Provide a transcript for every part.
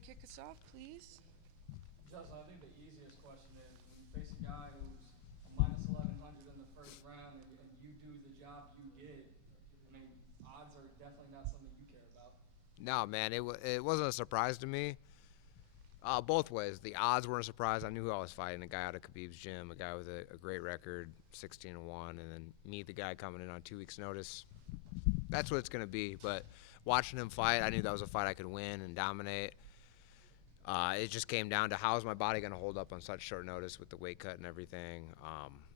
and kick us off, please. Justin, I think the easiest question is when you face a guy who's a minus 1100 in the first round and you do the job you did, I mean, odds are definitely not something you care about. No, man, it wasn't a surprise to me. Both ways. The odds weren't a surprise. I knew who I was fighting, a guy out of Khabib's gym, a guy with a great record, 16-1, and then me, the guy coming in on 2 weeks' notice. That's what it's going to be. But watching him fight, I knew that was a fight I could win and dominate. It just came down to how is my body going to hold up on such short notice with the weight cut and everything.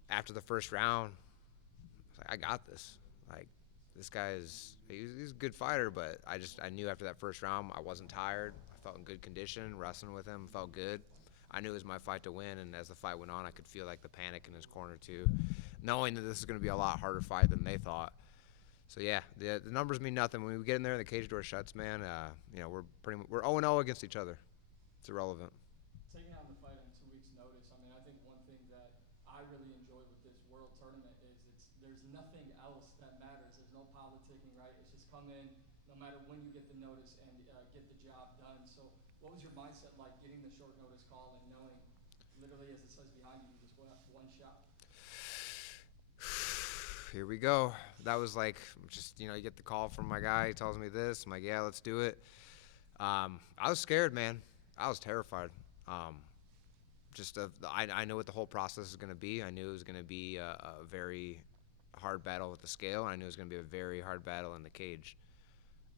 After the first round, I was like, I got this. Like, this guy he's a good fighter, but I knew after that first round I wasn't tired. I felt in good condition, wrestling with him, felt good. I knew it was my fight to win, and as the fight went on, I could feel like the panic in his corner too, knowing that this is going to be a lot harder fight than they thought. So yeah, the numbers mean nothing. When we get in there and the cage door shuts, man, we're 0-0 against each other. It's irrelevant. Taking on the fight on 2 weeks' notice, I mean, I think one thing that I really enjoy with this world tournament is there's nothing else that matters. There's no politicking, right? It's just come in no matter when you get the notice and get the job done. So what was your mindset like getting the short notice call and knowing, literally as it says behind you, you just went one shot? Here we go. That was like just, you get the call from my guy. He tells me this. I'm like, yeah, let's do it. I was scared, man. I was terrified. I know what the whole process is going to be. I knew it was going to be a very hard battle with the scale, and I knew it was going to be a very hard battle in the cage.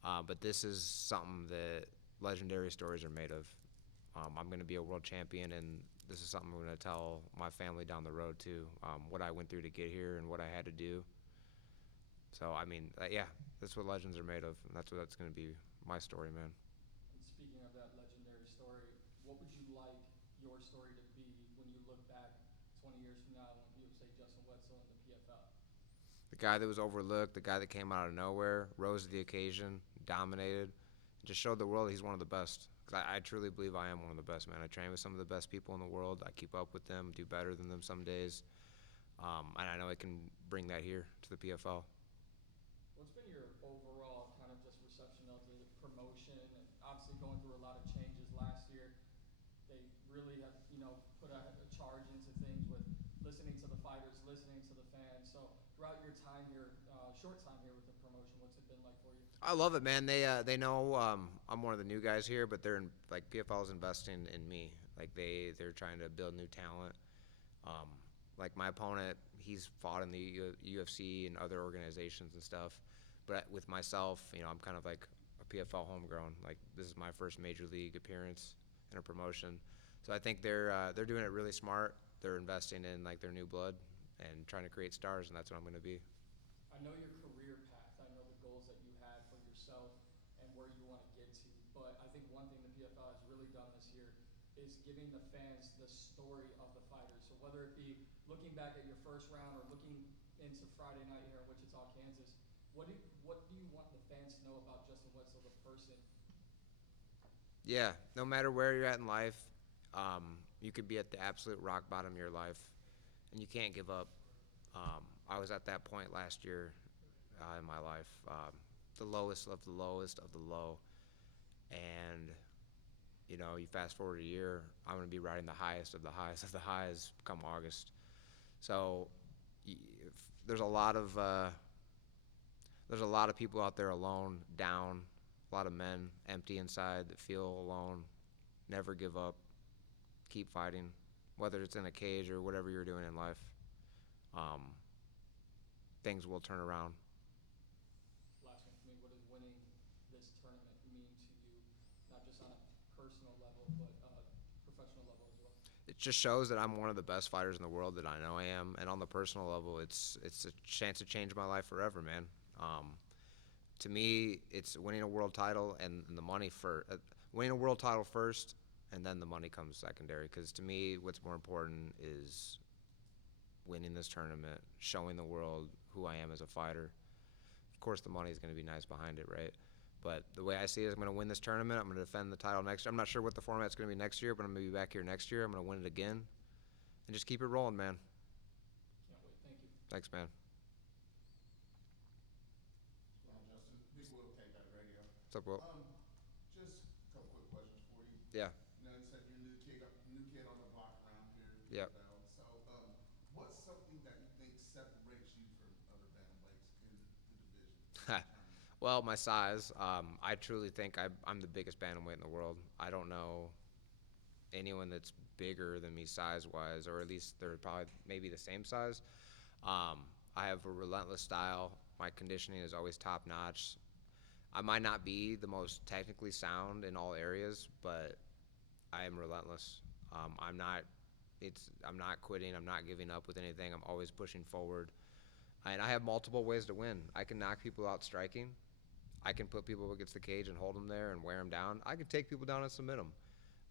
But this is something that legendary stories are made of. I'm going to be a world champion, and this is something I'm going to tell my family down the road too, what I went through to get here and what I had to do. So, I mean, yeah, that's what legends are made of, and that's going to be my story, man. And speaking of that legendary story, what would you like your story to be when you look back 20 years from now when people say Justin Wetzell in the PFL? The guy that was overlooked, the guy that came out of nowhere, rose to the occasion, dominated, just showed the world he's one of the best. Because I truly believe I am one of the best, man. I train with some of the best people in the world. I keep up with them, do better than them some days. And I know I can bring that here to the PFL. What's been your overall kind of just reception of the promotion? And obviously going through a lot of changes last year. They really have, put a charge into things with listening to the fighters, listening to the fans. So throughout your time here, short time here with the promotion, what's it been like for you? I love it, man. They know I'm one of the new guys here, but they're PFL is investing in me. Like they're trying to build new talent. Like my opponent, he's fought in the UFC and other organizations and stuff. But with myself, I'm kind of like a PFL homegrown. Like this is my first major league appearance in a promotion. So I think they're doing it really smart. They're investing in like their new blood and trying to create stars, and that's what I'm going to be. I know your career path. I know the goals that you had for yourself and where you want to get to. But I think one thing the PFL has really done this year is giving the fans the story of the fighters. So whether it be looking back at your first round or looking into Friday night here in Wichita, Kansas, what do you want the fans to know about Justin Wetzell, the person? Yeah, no matter where you're at in life, you could be at the absolute rock bottom of your life, and you can't give up. I was at that point last year in my life, the lowest of the lowest of the low, and you fast forward a year, I'm going to be riding the highest of the highest of the highs come August. So there's a lot of people out there alone, down, a lot of men empty inside that feel alone. Never give up. Keep fighting, whether it's in a cage or whatever you're doing in life. Things will turn around. Last one for me, what does winning this tournament mean to you, not just on a personal level, but professional level as well? It just shows that I'm one of the best fighters in the world that I know I am, and on the personal level, it's a chance to change my life forever, man. To me, it's winning a world title and the money winning a world title first, and then the money comes secondary. Because to me, what's more important is winning this tournament, showing the world who I am as a fighter. Of course, the money is going to be nice behind it, right? But the way I see it is I'm going to win this tournament. I'm going to defend the title next year. I'm not sure what the format's going to be next year, but I'm going to be back here next year. I'm going to win it again. And just keep it rolling, man. Can't wait. Thank you. Thanks, man. Justin, Big Will, K-Dot Radio. What's up, Will? Just a couple quick questions for you. Yeah. You know, you said you're new kid on the block around here. Yep. PFL. So, what's something that you think separates you from other bantamweights in the division? Well, my size. I truly think I'm the biggest bantamweight in the world. I don't know anyone that's bigger than me size-wise, or at least they're probably maybe the same size. I have a relentless style. My conditioning is always top-notch. I might not be the most technically sound in all areas, but I am relentless. I'm not. I'm not quitting. I'm not giving up with anything. I'm always pushing forward. And I have multiple ways to win. I can knock people out striking. I can put people against the cage and hold them there and wear them down. I can take people down and submit them.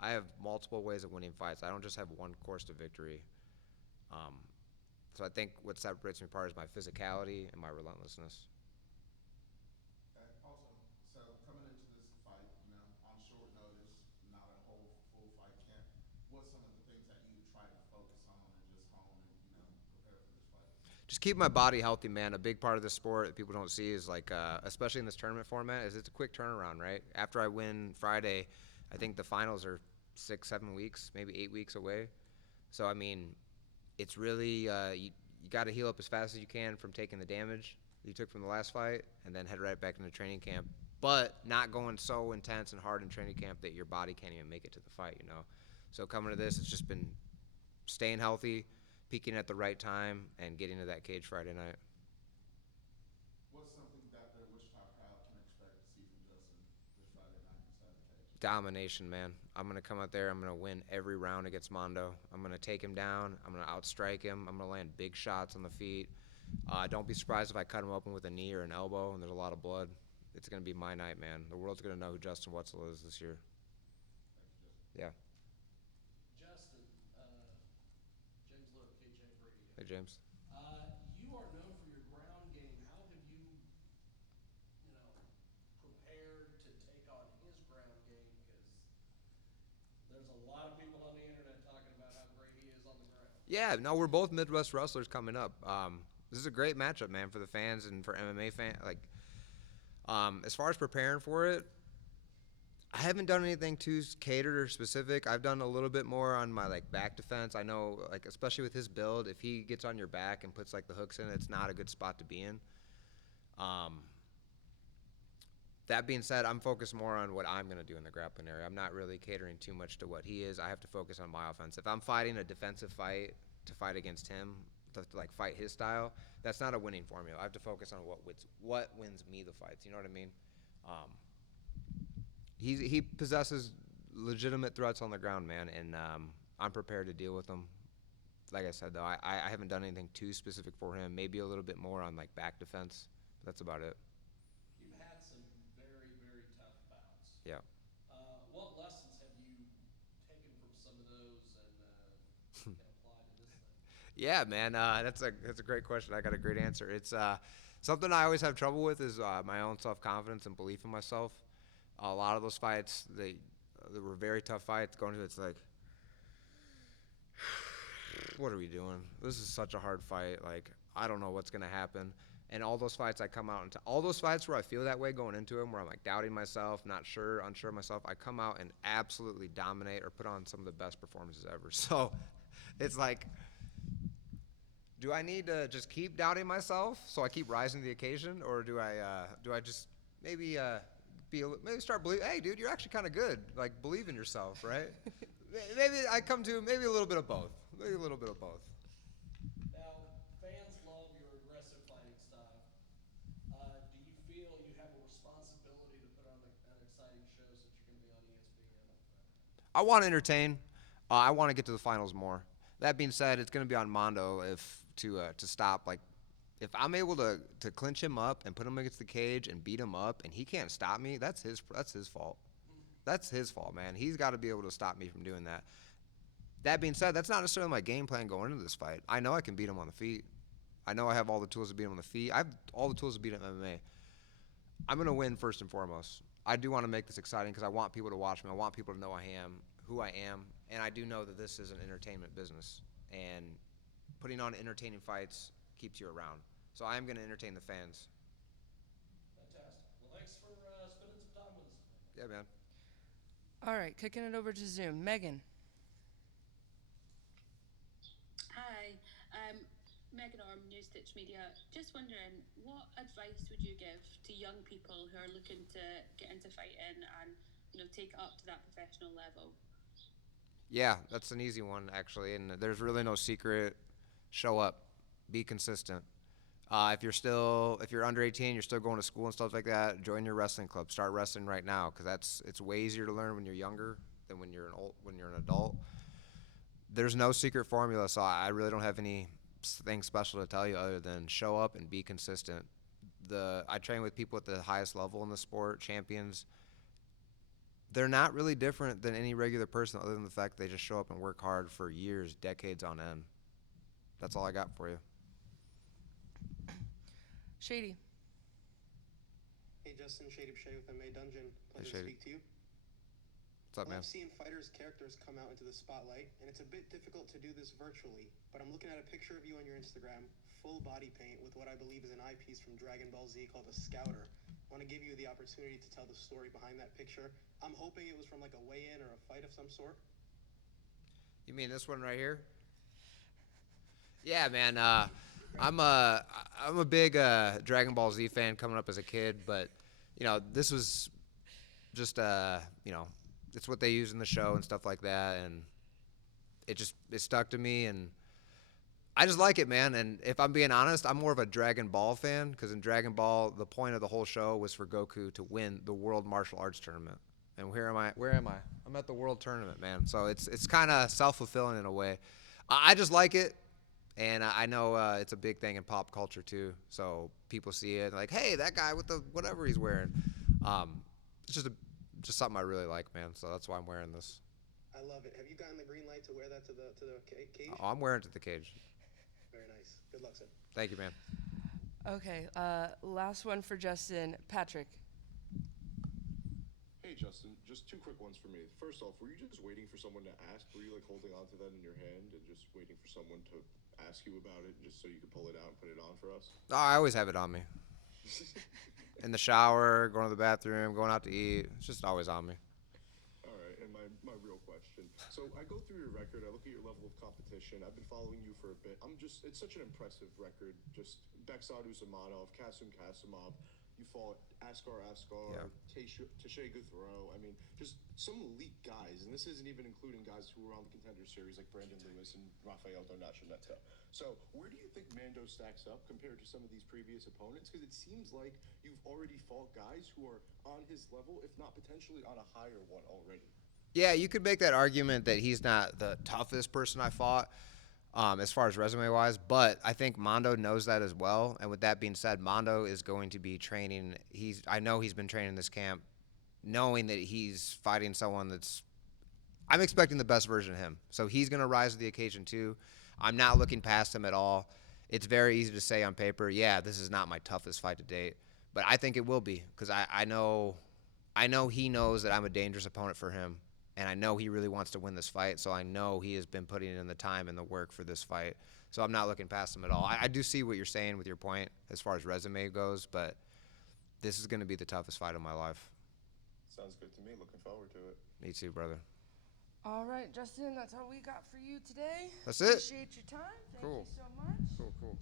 I have multiple ways of winning fights. I don't just have one course to victory. So I think what separates me apart is my physicality and my relentlessness. Okay. Awesome. So coming into this fight, you know, on short notice, not a whole full fight camp. What's some of the things that you try to focus on and just hone and prepare for this fight? Just keep my body healthy, man. A big part of the sport that people don't see is like, especially in this tournament format, is it's a quick turnaround, right? After I win Friday, I think the finals are 6, 7 weeks, maybe 8 weeks away. So I mean, it's really you got to heal up as fast as you can from taking the damage you took from the last fight, and then head right back into training camp. But not going so intense and hard in training camp that your body can't even make it to the fight, you know. So coming to this, it's just been staying healthy, peaking at the right time, and getting to that cage Friday night. What's something that the Wichita crowd can expect to see from Justin this Friday night inside the cage? Domination, man. I'm going to come out there. I'm going to win every round against Mando. I'm going to take him down. I'm going to outstrike him. I'm going to land big shots on the feet. Don't be surprised if I cut him open with a knee or an elbow and there's a lot of blood. It's going to be my night, man. The world's going to know who Justin Wetzell is this year. Thank you, Justin. Yeah. Justin, James Lowe, KJ Radio. Hey, James. You are known for your ground game. How have you, prepared to take on his ground game? Because there's a lot of people on the internet talking about how great he is on the ground. Yeah, no, we're both Midwest wrestlers coming up. This is a great matchup, man, for the fans and for MMA fans. Like, as far as preparing for it, I haven't done anything too catered or specific. I've done a little bit more on my back defense. I know, especially with his build, if he gets on your back and puts the hooks in, it's not a good spot to be in. That being said, I'm focused more on what I'm going to do in the grappling area. I'm not really catering too much to what he is. I have to focus on my offense. If I'm fighting a defensive fight to fight against him, to fight his style, that's not a winning formula. I have to focus on what wins me the fights. You know what I mean? He possesses legitimate threats on the ground, man, and I'm prepared to deal with them. Like I said, though, I haven't done anything too specific for him. Maybe a little bit more on back defense. But that's about it. You've had some very, very tough bouts. Yeah. What lessons have you taken from some of those and can apply to this thing? Yeah, man, that's a great question. I got a great answer. It's something I always have trouble with is my own self-confidence and belief in myself. A lot of those fights, they were very tough fights. Going to it's like, what are we doing? This is such a hard fight. I don't know what's gonna happen. And all those fights I come out into, all those fights where I feel that way going into them, where I'm doubting myself, unsure of myself, I come out and absolutely dominate or put on some of the best performances ever. So it's do I need to just keep doubting myself so I keep rising to the occasion, or do I just maybe start believing, hey, dude, you're actually kind of good. Believe in yourself, right? Maybe I come to maybe a little bit of both. Maybe a little bit of both. Now, fans love your aggressive fighting style. Do you feel you have a responsibility to put on an exciting show since you're going to be on ESPN? I want to entertain. I want to get to the finals more. That being said, it's going to be on Mando to stop. If I'm able to clinch him up and put him against the cage and beat him up, and he can't stop me, that's his fault. That's his fault, man. He's got to be able to stop me from doing that. That being said, that's not necessarily my game plan going into this fight. I know I can beat him on the feet. I know I have all the tools to beat him on the feet. I have all the tools to beat him in MMA. I'm going to win first and foremost. I do want to make this exciting because I want people to watch me. I want people to know who I am, and I do know that this is an entertainment business, and putting on entertaining fights keeps you around. So I am going to entertain the fans. Fantastic. Well, thanks for spending some time with us. Yeah, man. All right, kicking it over to Zoom. Megan. Hi, Megan Orm, New Stitch Media. Just wondering, what advice would you give to young people who are looking to get into fighting and take it up to that professional level? Yeah, that's an easy one actually, and there's really no secret. Show up, be consistent. If you're under 18, you're still going to school and stuff like that. Join your wrestling club. Start wrestling right now, because it's way easier to learn when you're younger than when you're an adult. There's no secret formula, so I really don't have anything special to tell you other than show up and be consistent. I train with people at the highest level in the sport, champions. They're not really different than any regular person, other than the fact they just show up and work hard for years, decades on end. That's all I got for you. Shady. Hey Justin, Shady B'Shea with MA Dungeon. Pleasure to Shady. speak to you. What's up, I man? love seeing fighters' characters come out into the spotlight, and it's a bit difficult to do this virtually, but I'm looking at a picture of you on your Instagram, full body paint with what I believe is an eyepiece from Dragon Ball Z called a Scouter. I want to give you the opportunity to tell the story behind that picture. I'm hoping it was from like a weigh-in or a fight of some sort. You mean this one right here? Yeah, man. I'm a big Dragon Ball Z fan coming up as a kid, but this was just it's what they use in the show and stuff like that, and it stuck to me, and I just like it, man. And if I'm being honest, I'm more of a Dragon Ball fan, because in Dragon Ball, the point of the whole show was for Goku to win the World Martial Arts Tournament. And where am I? I'm at the World Tournament, man. So it's kind of self-fulfilling in a way. I just like it, and I know it's a big thing in pop culture too. So people see it like, hey, that guy with the whatever he's wearing. It's just something I really like, man. So that's why I'm wearing this. I love it. Have you gotten the green light to wear that to the cage? Oh, I'm wearing it to the cage. Very nice. Good luck, sir. Thank you, man. Okay, last one for Justin. Patrick. Hey Justin, just two quick ones for me. First off, were you just waiting for someone to ask? Were you like holding on to that in your hand and just waiting for someone to ask you about it just so you could pull it out and put it on for us? Oh, I always have it on me. In the shower, going to the bathroom, going out to eat. It's just always on me. All right, and my real question. So I go through your record, I look at your level of competition. I've been following you for a bit. It's such an impressive record. Just Beksad Usamanov, Kasimov. You fought Askar, Yeah. Teshay Guthrow. I mean, just some elite guys. And this isn't even including guys who were on the Contender Series like Brandon Lewis and Rafael Donacheneta. So where do you think Mando stacks up compared to some of these previous opponents? Because it seems like you've already fought guys who are on his level, if not potentially on a higher one already. Yeah, you could make that argument that he's not the toughest person I fought. As far as resume-wise, but I think Mando knows that as well. And with that being said, Mando is going to be training. I know he's been training this camp, knowing that he's fighting someone I'm expecting the best version of him. So he's going to rise to the occasion too. I'm not looking past him at all. It's very easy to say on paper, yeah, this is not my toughest fight to date, but I think it will be, because I know he knows that I'm a dangerous opponent for him. And I know he really wants to win this fight, so I know he has been putting in the time and the work for this fight. So I'm not looking past him at all. I do see what you're saying with your point as far as resume goes, but this is going to be the toughest fight of my life. Sounds good to me. Looking forward to it. Me too, brother. All right, Justin, that's all we got for you today. That's it. Appreciate your time. Thank Cool. you so much. Cool.